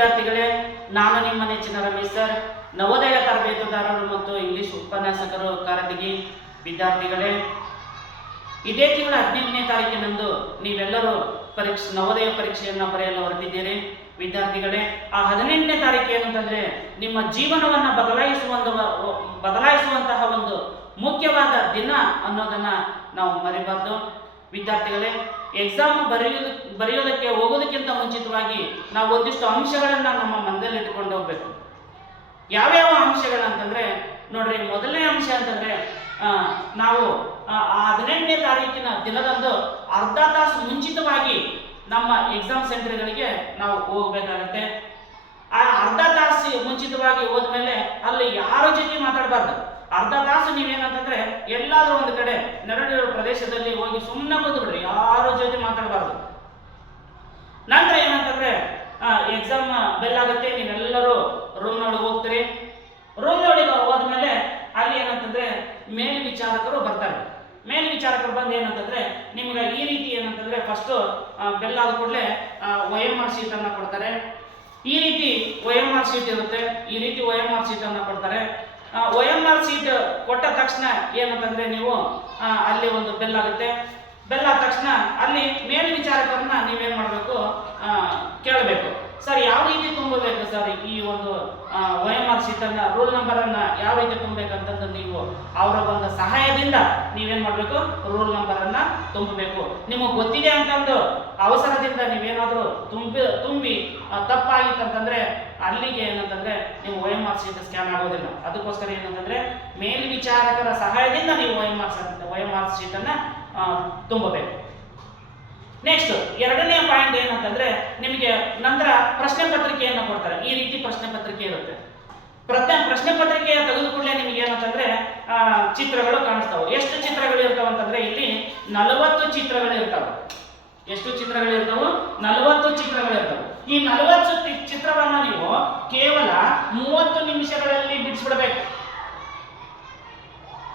ವಿದ್ಯಾರ್ಥಿಗಳೇ, ನಾನು ನಿಮ್ಮ ನೆಚ್ಚಿನ ರಮೇಶ್ ಸರ್, ನವೋದಯ ತರಬೇತುದಾರರು ಮತ್ತು ಇಂಗ್ಲಿಷ್ ಉಪನ್ಯಾಸಕರು ಕಾರಟಗಿ. ವಿದ್ಯಾರ್ಥಿಗಳೇ, ಇದೇ ತಿಂಗಳ 15ನೇ ತಾರೀಕಿನಂದು ನೀವೆಲ್ಲರೂ ನವೋದಯ ಪರೀಕ್ಷೆಯನ್ನು ಬರೆಯಲು ಹೊರಟಿದ್ದೀರಿ. ವಿದ್ಯಾರ್ಥಿಗಳೇ, ಆ 18ನೇ ತಾರೀಕು ಏನಂತಂದ್ರೆ ನಿಮ್ಮ ಜೀವನವನ್ನು ಬದಲಾಯಿಸುವಂತಹ ಒಂದು ಮುಖ್ಯವಾದ ದಿನ ಅನ್ನೋದನ್ನ ನಾವು ಮರಿಬಾರ್ದು. ವಿದ್ಯಾರ್ಥಿಗಳೇ, ಎಕ್ಸಾಮ್ ಬರೆಯೋದಕ್ಕೆ ಹೋಗೋದಕ್ಕಿಂತ ಮುಂಚಿತವಾಗಿ ನಾವು ಒಂದಿಷ್ಟು ಅಂಶಗಳನ್ನು ನಮ್ಮ ಮನದಲ್ಲಿ ಇಟ್ಕೊಂಡು ಹೋಗ್ಬೇಕು. ಯಾವ್ಯಾವ ಅಂಶಗಳಂತಂದ್ರೆ ನೋಡ್ರಿ, ಮೊದಲನೇ ಅಂಶ ಅಂತಂದ್ರೆ ನಾವು 18ನೇ ತಾರೀಕಿನ ದಿನದಂದು ಅರ್ಧ ತಾಸು ಮುಂಚಿತವಾಗಿ ನಮ್ಮ ಎಕ್ಸಾಮ್ ಸೆಂಟರ್ಗಳಿಗೆ ನಾವು ಹೋಗ್ಬೇಕಾಗತ್ತೆ. ಆ ಅರ್ಧ ತಾಸು ಮುಂಚಿತವಾಗಿ ಹೋದ್ಮೇಲೆ ಅಲ್ಲಿ ಯಾರ ಜೊತೆ ಮಾತಾಡಬಾರ್ದು. ಅರ್ಧ ತಾಸು ನೀವೇನಂತಂದ್ರೆ ಎಲ್ಲಾದ್ರೂ ಒಂದು ಕಡೆ ನೆರಳಿರೋ ಪ್ರದೇಶದಲ್ಲಿ ಹೋಗಿ ಸುಮ್ಮನೆ ಕೂತು ಬಿಡ್ರಿ, ಯಾರ ಜೊತೆ ಮಾತಾಡಬಾರ್ದು. ನಂತರ ಏನಂತಂದ್ರೆ ಎಕ್ಸಾಮ್ ಬೆಲ್ ಆಗುತ್ತೆ, ನೀವೆಲ್ಲರೂ ರೂಮ್ ನೊಳಗೆ ಹೋಗ್ತೀರಿ. ರೂಮ್ ನೊಳಗೆ ಹೋದ್ಮೇಲೆ ಅಲ್ಲಿ ಏನಂತಂದ್ರೆ ಮೇಲ್ವಿಚಾರಕರು ಬರ್ತಾರೆ. ಮೇಲ್ವಿಚಾರಕರು ಬಂದು ಏನಂತಂದ್ರೆ ನಿಮ್ಗೆ ಈ ರೀತಿ ಏನಂತಂದ್ರೆ ಫಸ್ಟ್ ಬೆಲ್ ಆದ ಕೂಡಲೇ OMR ಶೀಟ್ ಅನ್ನ ಕೊಡ್ತಾರೆ. ಈ ರೀತಿ OMR ಶೀಟ್ ಇರುತ್ತೆ. ಈ ರೀತಿ OMR ಶೀಟ್ ಅನ್ನ ಕೊಡ್ತಾರೆ. OMR ಶೀಟ್ ಕೊಟ್ಟ ತಕ್ಷಣ ಏನಂತಂದ್ರೆ ನೀವು ಅಲ್ಲಿ ಒಂದು ಬೆಲ್ ಆಗುತ್ತೆ. ಬೆಲ್ ಆದ ತಕ್ಷಣ ಅಲ್ಲಿ ಮೇಲ್ವಿಚಾರಕರನ್ನ ನೀವೇನ್ ಮಾಡಬೇಕು, ಕೇಳಬೇಕು. ಸರ್, ಯಾವ ರೀತಿ ತುಂಬಬೇಕು ಸರ್ ಈ ಒಂದು OMR ಶೀಟ್ ಅನ್ನ, ರೋಲ್ ನಂಬರ್ ಅನ್ನ ಯಾವ ರೀತಿ ತುಂಬಬೇಕಂತಂದು ನೀವು ಅವರ ಒಂದು ಸಹಾಯದಿಂದ ನೀವೇನ್ ಮಾಡಬೇಕು, ರೋಲ್ ನಂಬರ್ ಅನ್ನ ತುಂಬಬೇಕು. ನಿಮಗೆ ಗೊತ್ತಿದೆ ಅಂತಂದು ಅವಸರದಿಂದ ನೀವೇನಾದ್ರೂ ತುಂಬಿ ತಪ್ಪಾಗಿತ್ತಂತಂದ್ರೆ ಅಲ್ಲಿಗೆ ಏನಂತಂದ್ರೆ ನೀವು OMR ಶೀಟ್ ಸ್ಕ್ಯಾನ್ ಆಗೋದಿಲ್ಲ. ಅದಕ್ಕೋಸ್ಕರ ಏನಂತಂದ್ರೆ ಮೇಲ್ವಿಚಾರಕರ ಸಹಾಯದಿಂದ ನೀವು OMR ಶೀಟ್ ಅನ್ನ ತುಂಬಬೇಕು. ನೆಕ್ಸ್ಟ್ ಎರಡನೇ ಪಾಯಿಂಟ್ ಏನಂತಂದ್ರೆ ನಿಮಗೆ ನಂತರ ಪ್ರಶ್ನೆ ಪತ್ರಿಕೆಯನ್ನು ಕೊಡ್ತಾರೆ. ಈ ರೀತಿ ಪ್ರಶ್ನೆ ಪತ್ರಿಕೆ ಇರುತ್ತೆ. ಪ್ರಶ್ನೆ ಪತ್ರಿಕೆಯ ತೆಗೆದು ಕೂಡಲೇ ನಿಮಗೆ ಏನಂತಂದ್ರೆ ಚಿತ್ರಗಳು ಕಾಣಿಸ್ತಾವೆ. ಎಷ್ಟು ಚಿತ್ರಗಳು ಇರ್ತಾವ ಅಂತಂದ್ರೆ ಇಲ್ಲಿ 40 ಚಿತ್ರಗಳು ಇರ್ತಾವೆ. ಎಷ್ಟು ಚಿತ್ರಗಳು ಇರ್ತಾವೆ? 40 ಚಿತ್ರಗಳು ಇರ್ತಾವೆ. ಈ 40 ಚಿತ್ರವನ್ನ ನೀವು ಕೇವಲ 30 ನಿಮಿಷಗಳಲ್ಲಿ ಬಿಡಿಸ್ಬಿಡ್ಬೇಕು.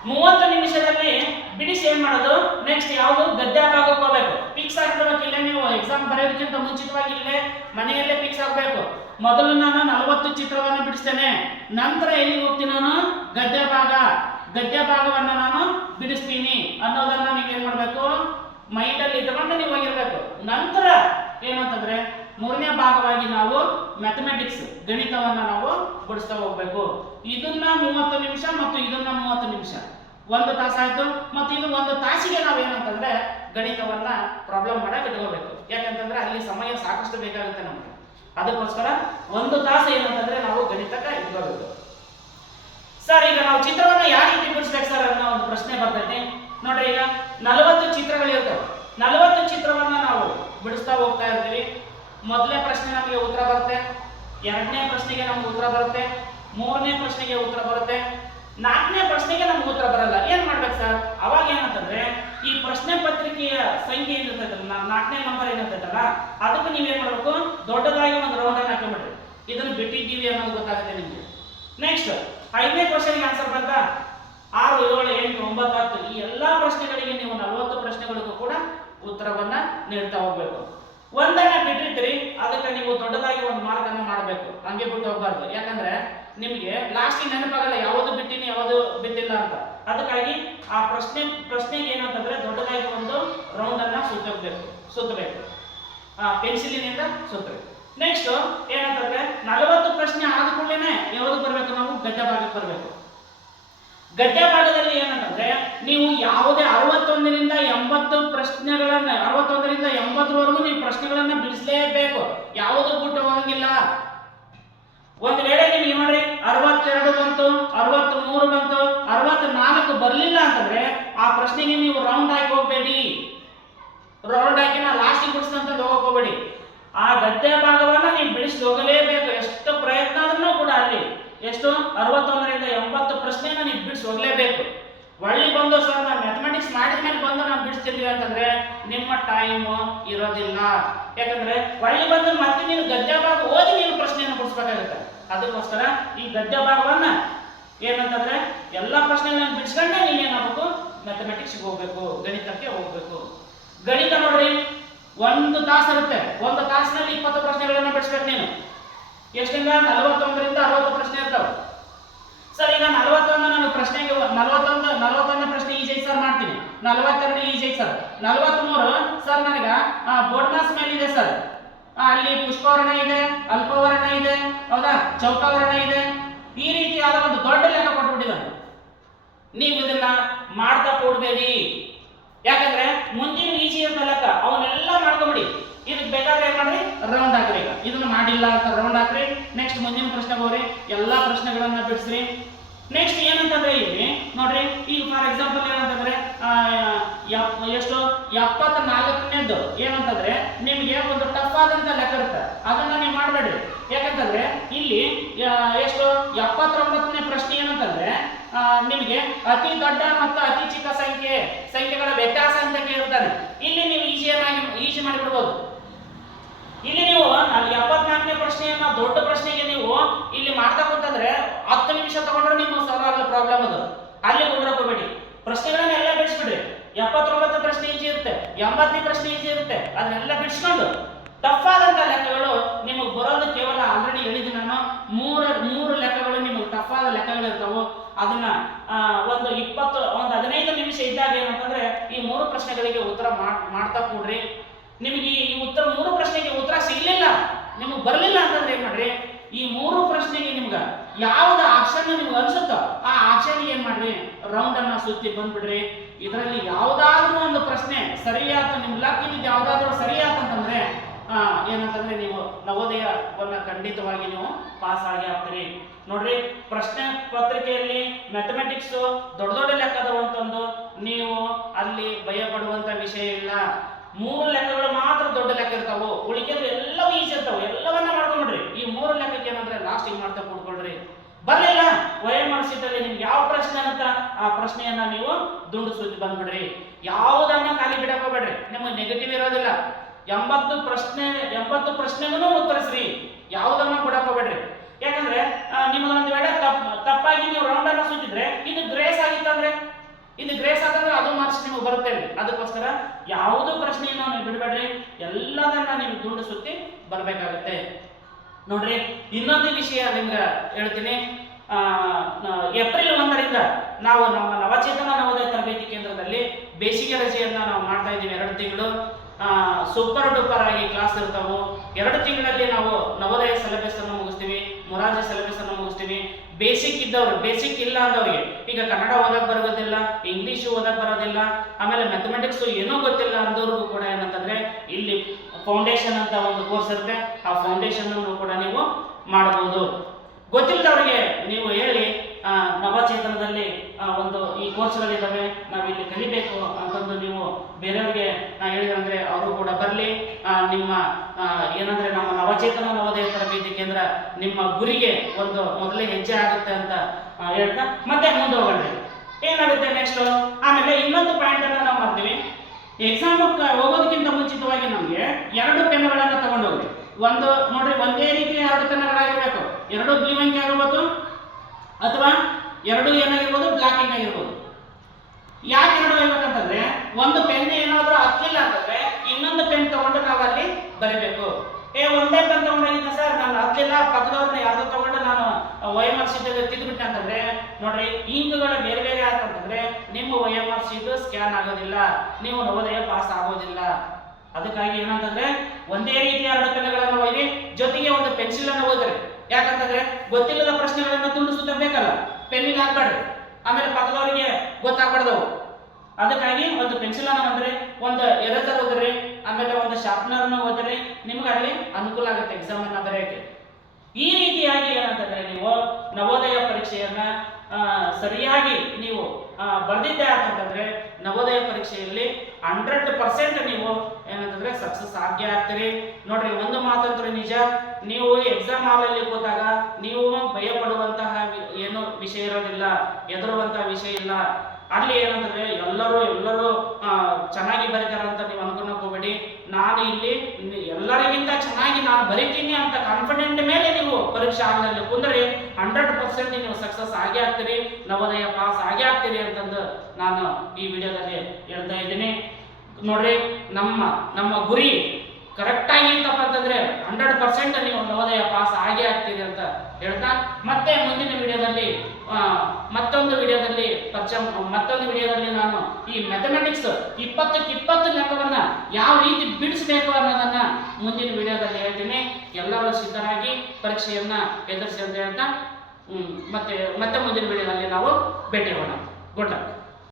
30 ನಿಮಿಷದಲ್ಲಿ ಬಿಡಿಸಿ ಏನ್ ಮಾಡೋದು, ನೆಕ್ಸ್ಟ್ ಯಾವುದು ಗದ್ಯ ಭಾಗಕ್ಕೆ ಹೋಗ್ಬೇಕು. ಫಿಕ್ಸ್ ಆಗಿರ್ಬೇಕು. ಇಲ್ಲೇ ನೀವು ಎಕ್ಸಾಮ್ ಬರೆಯೋದಕ್ಕಿಂತ ಮುಂಚಿತವಾಗಿ ಇಲ್ಲೇ ಮನೆಯಲ್ಲೇ ಫಿಕ್ಸ್ ಆಗಬೇಕು. ಮೊದಲು ನಾನು 40 ಚಿತ್ರವನ್ನು ಬಿಡಿಸ್ತೇನೆ, ನಂತರ ಎಲ್ಲಿಗೆ ಹೋಗ್ತೀನಿ, ನಾನು ಗದ್ಯ ಭಾಗವನ್ನ ನಾನು ಬಿಡಿಸ್ತೀನಿ ಅನ್ನೋದನ್ನ ನೀವೇನ್ ಮಾಡ್ಬೇಕು, ಮೈಂಡ್ ಅಲ್ಲಿ ಇಟ್ಕೊಂಡು ನೀವು ಹೋಗಿರ್ಬೇಕು. ನಂತರ ಏನಂತಂದ್ರೆ 3ನೇ ಭಾಗವಾಗಿ ನಾವು ಮ್ಯಾಥಮೆಟಿಕ್ಸ್ ಗಣಿತವನ್ನ ನಾವು ಬಿಡಿಸ್ತಾ ಹೋಗ್ಬೇಕು. ಇದನ್ನ 30 ನಿಮಿಷ ಮತ್ತು ಇದನ್ನ 30 ನಿಮಿಷ, 1 ತಾಸು ಆಯ್ತು. ಮತ್ತು ಇದು 1 ತಾಸಿಗೆ ನಾವೇನಂತಂದ್ರೆ ಗಣಿತವನ್ನ ಪ್ರಾಬ್ಲಮ್ ಮಾಡಕ್ಕೆ ಇಟ್ಕೋಬೇಕು. ಯಾಕಂತಂದ್ರೆ ಅಲ್ಲಿ ಸಮಯ ಸಾಕಷ್ಟು ಬೇಕಾಗುತ್ತೆ ನಮ್ಗೆ. ಅದಕ್ಕೋಸ್ಕರ 1 ತಾಸು ಏನಂತಂದ್ರೆ ನಾವು ಗಣಿತಕ್ಕೆ ಇಟ್ಕೋಬೇಕು. ಸರ್, ಈಗ ನಾವು ಚಿತ್ರವನ್ನ ಯಾವ ರೀತಿ ಬಿಡಿಸ್ಬೇಕು ಸರ್ ಅನ್ನೋ ಒಂದು ಪ್ರಶ್ನೆ ಬರ್ತೈತಿ. ನೋಡ್ರಿ, ಈಗ 40 ಚಿತ್ರಗಳು ಇರ್ತವೆ. 40 ಚಿತ್ರವನ್ನ ನಾವು ಬಿಡಿಸ್ತಾ ಹೋಗ್ತಾ ಇರ್ತೀವಿ. ಮೊದಲನೇ ಪ್ರಶ್ನೆ ನಮಗೆ ಉತ್ತರ ಬರುತ್ತೆ, 2ನೇ ಪ್ರಶ್ನೆಗೆ ನಮ್ಗೆ ಉತ್ತರ ಬರುತ್ತೆ, 3ನೇ ಪ್ರಶ್ನೆಗೆ ಉತ್ತರ ಬರುತ್ತೆ, 4ನೇ ಪ್ರಶ್ನೆಗೆ ನಮ್ಗೆ ಉತ್ತರ ಬರಲ್ಲ. ಏನ್ ಮಾಡ್ಬೇಕು ಸರ್? ಅವಾಗ ಏನಂತಂದ್ರೆ ಈ ಪ್ರಶ್ನೆ ಪತ್ರಿಕೆಯ ಸಂಖ್ಯೆ ಏನಿರ್ತೈತಲ್ಲ, 4ನೇ ನಂಬರ್ ಏನಿರ್ತೈತಲ್ಲ, ಅದಕ್ಕೆ ನೀವೇನ್ ಮಾಡ್ಬೇಕು, ದೊಡ್ಡದಾಗಿ ಒಂದು ರೌಂಡ್ ಅನ್ನು ಹಾಕೊಂಡ್ಬಿಡ್ರಿ. ಇದನ್ನು ಬಿಟ್ಟಿದ್ದೀವಿ ಅನ್ನೋದು ಗೊತ್ತಾಗುತ್ತೆ ನಿಮ್ಗೆ. ನೆಕ್ಸ್ಟ್ 5ನೇ ಕ್ವಶನ್ಗೆ ಆನ್ಸರ್ ಬಂತ 6, 7, 8, 9, 10 ಈ ಎಲ್ಲಾ ಪ್ರಶ್ನೆಗಳಿಗೆ ನೀವು 40 ಪ್ರಶ್ನೆಗಳಿಗೂ ಕೂಡ ಉತ್ತರವನ್ನ ನೀಡ್ತಾ ಹೋಗ್ಬೇಕು. ಒಂದನ್ನ ಬಿಟ್ಟಿರ್ತೀರಿ, ಅದಕ್ಕೆ ನೀವು ದೊಡ್ಡದಾಗಿ ಒಂದು ಮಾರ್ಕ್ ಅನ್ನು ಮಾಡಬೇಕು. ಹಂಗೆ ಬಿಟ್ಟು ಹೋಗ್ಬಾರ್ದು. ಯಾಕಂದ್ರೆ ನಿಮಗೆ ಲಾಸ್ಟ್ ನೆನಪಾಗಲ್ಲ ಯಾವುದು ಬಿಟ್ಟಿನಿ ಯಾವುದು ಬಿಟ್ಟಿಲ್ಲ ಅಂತ. ಅದಕ್ಕಾಗಿ ಆ ಪ್ರಶ್ನೆಗೆ ಏನಂತಂದ್ರೆ ದೊಡ್ಡದಾಗಿ ಒಂದು ರೌಂಡ್ ಅನ್ನ ಸುತ್ತಬೇಕು. ಪೆನ್ಸಿಲಿನಿಂದ ಸುತ್ತಬೇಕು. ನೆಕ್ಸ್ಟ್ ಏನಂತಂದ್ರೆ 40 ಪ್ರಶ್ನೆ ಆದ ಕೂಡಲೇ ಯಾವುದು ಬರಬೇಕು, ನಾವು ಗದ್ಯ ಭಾಗಕ್ಕೆ ಬರಬೇಕು. ಗದ್ಯ ಭಾಗದಲ್ಲಿ ಏನಂತಂದ್ರೆ ನೀವು ಯಾವುದೇ 61ರಿಂದ 80 ಪ್ರಶ್ನೆಗಳನ್ನ 61ರಿಂದ 80ರವರೆಗೂ ನೀವು ಪ್ರಶ್ನೆಗಳನ್ನ ಬಿಡಿಸಲೇಬೇಕು. ಯಾವುದು ಬಿಟ್ಟು ಹೋಗಂಗಿಲ್ಲ. ಒಂದು ವೇಳೆ ನೀವು ನೋಡ್ರಿ 62 ಬಂತು, 63 ಬಂತು, 64 ಬರಲಿಲ್ಲ ಅಂತಂದ್ರೆ ಆ ಪ್ರಶ್ನೆಗೆ ನೀವು ರೌಂಡ್ ಹಾಕಿ ಹೋಗ್ಬೇಡಿ. ರೌಂಡ್ ಹಾಕಿ ನಾ ಲಾಸ್ಟಿಗೆ ಬಿಡಿಸ್ತಂತ ಹೋಗಕ್ ಹೋಗ್ಬೇಡಿ. ಆ ಗದ್ಯ ಭಾಗವನ್ನ ನೀವು ಬಿಡಿಸಿ ಹೋಗಲೇಬೇಕು. ಎಷ್ಟು ಪ್ರಯತ್ನ ಆದ್ರೂ ಕೂಡ ಅಲ್ಲಿ ಎಷ್ಟು 61ರಿಂದ 80 ಪ್ರಶ್ನೆನ ನೀವು ಬಿಡಿಸಿ ಹೋಗ್ಲೇಬೇಕು. ಒಳ್ಳೆ ಬಂದು ಸರ್ ನಾನು ಮ್ಯಾಥಮೆಟಿಕ್ಸ್ ಮಾಡಿದ್ಮೇಲೆ ಬಂದು ನಾವು ಬಿಡಿಸ್ತಿದ್ವಿ ಅಂತಂದ್ರೆ ನಿಮ್ಮ ಟೈಮ್ ಇರೋದಿಲ್ಲ. ಯಾಕಂದ್ರೆ ಒಳ್ಳೆ ಬಂದು ಮತ್ತೆ ನೀನು ಗದ್ಯ ಭಾಗ ಓದಿ ನೀನು ಪ್ರಶ್ನೆಯನ್ನು ಬಿಡಿಸ್ಬೇಕಾಗುತ್ತೆ. ಅದಕ್ಕೋಸ್ಕರ ಈ ಗದ್ಯ ಭಾಗವನ್ನ ಏನಂತಂದ್ರೆ ಎಲ್ಲಾ ಪ್ರಶ್ನೆಗಳನ್ನ ಬಿಡಿಸ್ಕೊಂಡೆ ನೀನೇನಾಗಬೇಕು, ಮ್ಯಾಥಮೆಟಿಕ್ಸ್ಗೆ ಹೋಗ್ಬೇಕು, ಗಣಿತಕ್ಕೆ ಹೋಗ್ಬೇಕು. ಗಣಿತ ನೋಡ್ರಿ 1 ತಾಸು ಇರುತ್ತೆ. 1 ತಾಸಿನಲ್ಲಿ 20 ಪ್ರಶ್ನೆಗಳನ್ನ ಬಿಡಿಸ್ಬೇಕು ನೀನು. ಎಷ್ಟರಿಂದ 41ರಿಂದ 60 ಪ್ರಶ್ನೆ ಇರ್ತಾವೆ ಸರ್. ಈಗ 41 ನಾನು ಪ್ರಶ್ನೆಗೆ 41ನೇ ಪ್ರಶ್ನೆ ಈಜಿ ಐತೆ ಸರ್ ಮಾಡ್ತೀನಿ. 42 ಈಜಿ ಐತೆ ಸರ್. 43 ಸರ್ ನನಗೆ ಬೋರ್ಡ್ ಮಾಸ್ ಮೇಲೆ ಇದೆ ಸರ್. ಅಲ್ಲಿ ಪುಷ್ಪವರ್ಣ ಇದೆ, ಅಲ್ಪವರ್ಣ ಇದೆ, ಹೌದಾ, ಚೌಕವರ್ಣ ಇದೆ. ಈ ರೀತಿಯಾದ ಒಂದು ದೊಡ್ಡ ಲೆಕ್ಕ ಕೊಟ್ಬಿಟ್ಟಿದ್ದಾನೆ. ನೀವು ಇದನ್ನ ಮಾಡ್ತಾ ಕೊಡ್ಬೇಡಿ, ಯಾಕಂದ್ರೆ ಮುಂದಿನ ಈಜಿ ಇರ್ತ ಲೆಕ್ಕ ಅವನ್ನೆಲ್ಲ ಮಾಡ್ಕೊಂಬಿಡಿ. ಇದಕ್ಕೆ ಬೇಕಾದ್ರೆ ಏನ್ ಮಾಡ್ರಿ, ರೌಂಡ್ ಹಾಕ್ರಿ. ಈಗ ಇದನ್ನ ಮಾಡಿಲ್ಲ ಅಂತ ರೌಂಡ್ ಹಾಕ್ರಿ. ನೆಕ್ಸ್ಟ್ ಮುಂದಿನ ಪ್ರಶ್ನೆಗೆ ಹೋಗ್ರಿ, ಎಲ್ಲಾ ಪ್ರಶ್ನೆಗಳನ್ನ ಬಿಡಿಸ್ರಿ. ನೆಕ್ಸ್ಟ್ ಏನಂತಂದ್ರೆ ಇಲ್ಲಿ ನೋಡ್ರಿ, ಈಗ ಫಾರ್ ಎಕ್ಸಾಂಪಲ್ ಏನಂತಂದ್ರೆ ಎಷ್ಟು 74ನೇದು ಏನಂತಂದ್ರೆ ನಿಮಗೆ ಒಂದು ಟಫ್ ಆದಂತ ಲೆಕ್ಕ ಇರುತ್ತೆ, ಅದನ್ನ ನೀವು ಮಾಡಬೇಡ್ರಿ. ಯಾಕಂತಂದ್ರೆ ಇಲ್ಲಿ ಎಷ್ಟು 79ನೇ ಪ್ರಶ್ನೆ ಏನಂತಂದ್ರೆ ನಿಮಗೆ ಅತಿ ದೊಡ್ಡ ಮತ್ತು ಅತಿ ಚಿಕ್ಕ ಸಂಖ್ಯೆಗಳ ವ್ಯತ್ಯಾಸ ಅಂತ ಕೇಳ್ತಾನೆ. ಇಲ್ಲಿ ನೀವು ಈಜಿ ಮಾಡಿಬಿಡ್ಬೋದು. ಇಲ್ಲಿ ನೀವು 74ನೇ ಪ್ರಶ್ನೆಯನ್ನ ದೊಡ್ಡ ಪ್ರಶ್ನೆಗೆ ನೀವು ಇಲ್ಲಿ ಮಾಡ್ತಾ ಕೂತಂದ್ರೆ 10 ನಿಮಿಷ ತಗೊಂಡ್ರೆ ನಿಮ್ಮ ಸಾಲ್ವ್ ಆಗೋ ಪ್ರಾಬ್ಲಮ್ ಅದು. ಅಲ್ಲಿ ಕುಂದ್ರಕೋಬೇಡಿ, ಪ್ರಶ್ನೆಗಳನ್ನೆಲ್ಲ ಬಿಡಿಸ್ಬಿಡ್ರಿ. 79 ಪ್ರಶ್ನೆ ಈಜಿ ಇರುತ್ತೆ, 80ನೇ ಪ್ರಶ್ನೆ ಈಜಿ ಇರುತ್ತೆ, ಅದನ್ನೆಲ್ಲ ಬಿಡಿಸ್ಕೊಂಡು ಟಫ್ ಆದಂತ ಲೆಕ್ಕಗಳು ನಿಮಗೆ ಬರೋದು ಕೇವಲ ಆಲ್ರೆಡಿ ಹೇಳಿದ್ದೀನಿ ನಾನು. ಮೂರು ಲೆಕ್ಕಗಳು ನಿಮಗೆ ಟಫ್ ಆದ ಲೆಕ್ಕಗಳು ಇರ್ತಾವೆ. ಅದನ್ನ ಒಂದು 15 ನಿಮಿಷ ಇದ್ದಾಗ ಏನಂತಂದ್ರೆ ಈ 3 ಪ್ರಶ್ನೆಗಳಿಗೆ ಉತ್ತರ ಮಾಡ್ತಾ ಕೂಡ್ರಿ. ನಿಮಗೆ ಈ ಮೂರು ಪ್ರಶ್ನೆಗೆ ಉತ್ತರ ಸಿಗ್ಲಿಲ್ಲ, ನಿಮಗೆ ಬರಲಿಲ್ಲ ಅಂತಂದ್ರೆ ಏನ್ ಮಾಡ್ರಿ, ಈ 3 ಪ್ರಶ್ನೆಗೆ ನಿಮ್ಗೆ ಯಾವ್ದು ಆಪ್ಷನ್ ನಿಮ್ಗೆ ಅನ್ಸುತ್ತೋ ಆ ಆಪ್ಷನ್ ಏನ್ ಮಾಡ್ರಿ, ರೌಂಡ್ ಅನ್ನ ಸುತ್ತಿ ಬಂದ್ಬಿಡ್ರಿ. ಇದರಲ್ಲಿ ಯಾವ್ದಾದ್ರೂ ಒಂದು ಪ್ರಶ್ನೆ ಸರಿಯಾತ, ನಿಮ್ ಲಕ್ಕಿನಿಂದ ಯಾವ್ದಾದ್ರೂ ಸರಿಯಾತಂತಂದ್ರೆ ಏನಂತಂದ್ರೆ ನೀವು ನವೋದಯವನ್ನ ಖಂಡಿತವಾಗಿ ನೀವು ಪಾಸ್ ಆಗಿ ಆಗ್ತೀರಿ. ನೋಡ್ರಿ, ಪ್ರಶ್ನೆ ಪತ್ರಿಕೆಯಲ್ಲಿ ಮ್ಯಾಥಮೆಟಿಕ್ಸ್ ದೊಡ್ಡ ಲೆಕ್ಕದವು ಅಂತಂದು ನೀವು ಅಲ್ಲಿ ಭಯ ಪಡುವಂತ ವಿಷಯ ಇಲ್ಲ. 3 ಲೆಕ್ಕಗಳು ಮಾತ್ರ ದೊಡ್ಡ ಲೆಕ್ಕ ಇರ್ತಾವು, ಉಳಿಕೆದು ಎಲ್ಲವೂ ಈಜಿ ಇರ್ತಾವೆ. ಎಲ್ಲವನ್ನ ಮಾಡ್ಕೊಂಡ್ರಿ. ಈ 3 ಲೆಕ್ಕಕ್ಕೆ ಏನಂದ್ರೆ ಲಾಸ್ಟಿಗೆ ಮಾಡ್ತಾ ಕೂತ್ಕೊಳ್ರಿ. ಬರ್ಲಿಲ್ಲ OMR ಶೀಟಲ್ಲಿ ನಿಮ್ಗೆ ಯಾವ ಪ್ರಶ್ನೆ ಅಂತ ಆ ಪ್ರಶ್ನೆಯನ್ನ ನೀವು ದುಂಡು ಸುತ್ತಿ ಬಂದ್ಬಿಡ್ರಿ. ಯಾವುದನ್ನ ಖಾಲಿ ಬಿಡಕ್ ಹೋಗ್ಬೇಡ್ರಿ, ನಿಮಗೆ ನೆಗೆಟಿವ್ ಇರೋದಿಲ್ಲ. 80 ಪ್ರಶ್ನೆಗೂ ಉತ್ತರಿಸ್ರಿ, ಯಾವುದನ್ನ ಬಿಡಕ್ ಹೋಗ್ಬೇಡ್ರಿ. ಯಾಕಂದ್ರೆ ನಿಮಗೊಂದು ವೇಳೆ ತಪ್ಪಾಗಿ ನೀವು ರೌಂಡ್ ಅನ್ನ ಸುತ್ತಿದ್ರೆ ಇದು ಗ್ರೇಸ್ ಆಗಿತ್ತಂದ್ರೆ, ಇದು ಗ್ರೇಸ್ ಆತಂದ್ರೆ ಅದು ಮಾರ್ಕ್ಸ್ ನಿಮಗೆ ಬರುತ್ತೆ. ಅದಕ್ಕೋಸ್ಕರ ಯಾವುದು ಪ್ರಶ್ನೆಯನ್ನು ನೀವು ಬಿಡಬೇಡ್ರಿ, ಎಲ್ಲದನ್ನ ನೀವು ದುಂಡು ಸುತ್ತಿ ಬರಬೇಕಾಗುತ್ತೆ. ನೋಡ್ರಿ, ಇನ್ನೊಂದು ವಿಷಯ ನಿಮ್ಗೆ ಹೇಳ್ತೀನಿ. ಏಪ್ರಿಲ್ 1ರಿಂದ ನಾವು ನಮ್ಮ ನವಚೇತನ ನವೋದಯ ತರಬೇತಿ ಕೇಂದ್ರದಲ್ಲಿ ಬೇಸಿಗೆ ರಜೆಯನ್ನ ನಾವು ಮಾಡ್ತಾ ಇದ್ದೀವಿ. 2 ತಿಂಗಳು ಸೂಪರ್ ಡೂಪರ್ ಆಗಿ ಕ್ಲಾಸ್ ಇರ್ತಾವು. 2 ತಿಂಗಳಲ್ಲಿ ನಾವು ನವೋದಯ ಸಿಲೆಬಸ್ ಅನ್ನು ಮುಗಿಸ್ತೀವಿ, ಮೊರಾರ್ಜಿ ಸಿಲೆಬಸ್ ಅನ್ನು ಮುಗಿಸ್ತೀವಿ. ಬೇಸಿಕ್ ಇದ್ದವ್ರು, ಬೇಸಿಕ್ ಇಲ್ಲ ಅಂದವ್ರಿಗೆ, ಈಗ ಕನ್ನಡ ಓದಕ್ ಬರೋದಿಲ್ಲ, ಇಂಗ್ಲಿಷ್ ಓದಕ್ ಬರೋದಿಲ್ಲ, ಆಮೇಲೆ ಮ್ಯಾಥಮೆಟಿಕ್ಸ್ ಏನೋ ಗೊತ್ತಿಲ್ಲ ಅಂದವ್ರಿಗೂ ಕೂಡ ಏನಂತಂದ್ರೆ ಇಲ್ಲಿ ಫೌಂಡೇಶನ್ ಅಂತ ಒಂದು ಕೋರ್ಸ್ ಇರುತ್ತೆ. ಆ ಫೌಂಡೇಶನ್ ಕೂಡ ನೀವು ಮಾಡಬಹುದು. ಗೊತ್ತಿಲ್ಲದವ್ರಿಗೆ ನೀವು ಹೇಳಿ ನವಚೇತನದಲ್ಲಿ ಒಂದು ಈ ಕೋರ್ಸ್ಗಳಿದ್ದಾವೆ, ನಾವು ಇಲ್ಲಿ ಕಲಿಬೇಕು ಅಂತಂದು ನೀವು ಬೇರೆಯವ್ರಿಗೆ ಹೇಳಿದ್ರಂದ್ರೆ ಅವರು ಕೂಡ ಬರಲಿ. ನಿಮ್ಮ ಏನಂದ್ರೆ ನಮ್ಮ ನವಚೇತನ ನವೋದಯ ತರಬೇತಿ ಕೇಂದ್ರ ನಿಮ್ಮ ಗುರಿಗೆ ಒಂದು ಮೊದಲೇ ಹೆಜ್ಜೆ ಆಗುತ್ತೆ ಅಂತ ಹೇಳ್ತಾ ಮತ್ತೆ ಮುಂದೆ ಹೋಗೋಣ. ಏನಾಗುತ್ತೆ ನೆಕ್ಸ್ಟ್, ಆಮೇಲೆ ಇನ್ನೊಂದು ಪಾಯಿಂಟ್ ಅನ್ನ ನಾವು ಮಾಡ್ತೀವಿ. ಎಕ್ಸಾಮ್ ಹೋಗೋದಕ್ಕಿಂತ ಮುಂಚಿತವಾಗಿ ನಮಗೆ 2 ಪೆನ್ನುಗಳನ್ನ ತಗೊಂಡು ಹೋಗ್ರಿ. ಒಂದು ನೋಡ್ರಿ, ಒಂದೇ ರೀತಿಯ 2 ಪೆನ್ನುಗಳಾಗಿರ್ಬೇಕು. 2 ಬ್ಲೂ ಆಗಿರ್ಬೋದು ಅಥವಾ 2 ಏನಾಗಿರ್ಬೋದು, ಬ್ಲಾಕಿಂಗ್ ಆಗಿರ್ಬೋದು. ಯಾಕೆ 2 ಇರ್ಬೇಕಂತಂದ್ರೆ ಒಂದು ಪೆನ್ ಏನಾದ್ರೂ ಹತ್ತಿಲ್ಲ ಅಂತಂದ್ರೆ ಇನ್ನೊಂದು ಪೆನ್ ತಗೊಂಡು ನಾವು ಅಲ್ಲಿ ಬರೀಬೇಕು. ಒಂದೇ ಪೆನ್ ತಗೊಂಡಾಗಿದ್ದ ಸರ್ ನಾನು ಹತ್ತಿಲ್ಲ, ಪಕ್ಕದವ್ರನ್ನ ಯಾರ್ದು ತಗೊಂಡು ನಾನು OMR ಶೀಟ್ ತಿದ್ದುಬಿಟ್ಟೆ ಅಂತಂದ್ರೆ ನೋಡ್ರಿ, ಇಂಕ್ಗಳು ಬೇರೆ ಬೇರೆ ಆಯ್ತಂತಂದ್ರೆ ನಿಮ್ಮ OMR ಶೀಟ್ ಸ್ಕ್ಯಾನ್ ಆಗೋದಿಲ್ಲ, ನೀವು ನವೋದಯ ಪಾಸ್ ಆಗೋದಿಲ್ಲ. ಅದಕ್ಕಾಗಿ ಏನಂತಂದ್ರೆ ಒಂದೇ ರೀತಿಯ 2 ಪೆನ್ನುಗಳನ್ನು ಒಯ್ರಿ, ಜೊತೆಗೆ ಒಂದು ಪೆನ್ಸಿಲ್ ಅನ್ನು ಓದ್ರಿ. ಯಾಕಂತಂದ್ರೆ ಗೊತ್ತಿಲ್ಲದ ಪ್ರಶ್ನೆಗಳನ್ನ ತುಂಡು ಸುತ್ತಬೇಕಲ್ಲ, ಪೆನ್ನಿಗೆ ಹಾಕ್ಬೇಡ್ರಿ, ಆಮೇಲೆ ಪಕ್ಕದವರಿಗೆ ಗೊತ್ತಾಗ್ಬಾರ್ದವು. ಅದಕ್ಕಾಗಿ ಒಂದು ಪೆನ್ಸಿಲ್ ಅನ್ನು ಓದ್ರಿ, ಒಂದು ಎರೇಸರ್ ಓದ್ರಿ, ಆಮೇಲೆ ಒಂದು ಶಾರ್ಪ್ನರ್ ಅನ್ನು ಓದ್ರಿ. ನಿಮ್ಗೆ ಅಲ್ಲಿ ಅನುಕೂಲ ಆಗುತ್ತೆ ಎಕ್ಸಾಮ್ ಅನ್ನ ಬರೆಯಕ್ಕೆ. ಈ ರೀತಿಯಾಗಿ ಏನಂತಂದ್ರೆ ನೀವು ನವೋದಯ ಪರೀಕ್ಷೆಯನ್ನ ಸರಿಯಾಗಿ ನೀವು ಬರ್ದಿದ್ದೆ ಅಂತಂದ್ರೆ ನವೋದಯ ಪರೀಕ್ಷೆಯಲ್ಲಿ 100% ನೀವು ಏನಂತಂದ್ರೆ ಸಕ್ಸಸ್ ಆಗೇ ಆಗ್ತೀರಿ. ನೋಡ್ರಿ, ಒಂದು ಮಾತಂದ್ರೆ ನಿಜ, ನೀವು ಎಕ್ಸಾಮ್ ಹಾಲಲ್ಲಿ ಕೂತಾಗ ನೀವು ಭಯ ಪಡುವಂತಹ ಏನು ವಿಷಯ ಇರೋದಿಲ್ಲ, ಹೆದರುವಂತಹ ವಿಷಯ ಇಲ್ಲ. ಅಲ್ಲಿ ಏನಂತಂದ್ರೆ ಎಲ್ಲರೂ ಚೆನ್ನಾಗಿ ಬರೀತಾರೆ ಅಂತ ನೀವು ಅನ್ಕೊಳಕ್ ಹೋಗ್ಬೇಡಿ. ನಾನು ಇಲ್ಲಿ ಎಲ್ಲರಿಗಿಂತ ಚೆನ್ನಾಗಿ ನಾನು ಬರೀತೀನಿ ಅಂತ ಕಾನ್ಫಿಡೆಂಟ್ ಮೇಲೆ ನೀವು ಪರೀಕ್ಷಾ ಹಾಲ್ನಲ್ಲಿ ಕುಂದ್ರಿ 100% ನೀವು ಸಕ್ಸಸ್ ಆಗೇ ಆಗ್ತೀರಿ, ನವೋದಯ ಪಾಸ್ ಆಗೇ ಆಗ್ತೀರಿ ಅಂತಂದು ನಾನು ಈ ವಿಡಿಯೋದಲ್ಲಿ ಹೇಳ್ತಾ ಇದ್ದೀನಿ. ನೋಡ್ರಿ, ನಮ್ಮ ಗುರಿ ಕರೆಕ್ಟ್ ಆಗಿ ಇತ್ತಪ್ಪ ಅಂತಂದ್ರೆ 100% ನೀವು ನವೋದಯ ಪಾಸ್ ಆಗೇ ಆಗ್ತೀರಿ. ಆಗ್ತಿದೆ ಅಂತ ಹೇಳ್ತಾ ಮತ್ತೆ ಮುಂದಿನ ವಿಡಿಯೋದಲ್ಲಿ ಮತ್ತೊಂದು ವಿಡಿಯೋದಲ್ಲಿ ನಾನು ಈ ಮ್ಯಾಥಮೆಟಿಕ್ಸ್ 20ಕ್ಕೆ 20 ಲೆಕ್ಕವನ್ನ ಯಾವ ರೀತಿ ಬಿಡಿಸಬೇಕು ಅನ್ನೋದನ್ನ ಮುಂದಿನ ವಿಡಿಯೋದಲ್ಲಿ ಹೇಳ್ತೀನಿ. ಎಲ್ಲರೂ ಸಿದ್ಧರಾಗಿ ಪರೀಕ್ಷೆಯನ್ನ ಎದುರಿಸಿ ಅಂತ ಹೇಳ್ತಾ ಮತ್ತೆ ಮುಂದಿನ ವಿಡಿಯೋದಲ್ಲಿ ನಾವು ಭೇಟಿ ಆಗೋಣ. Good luck.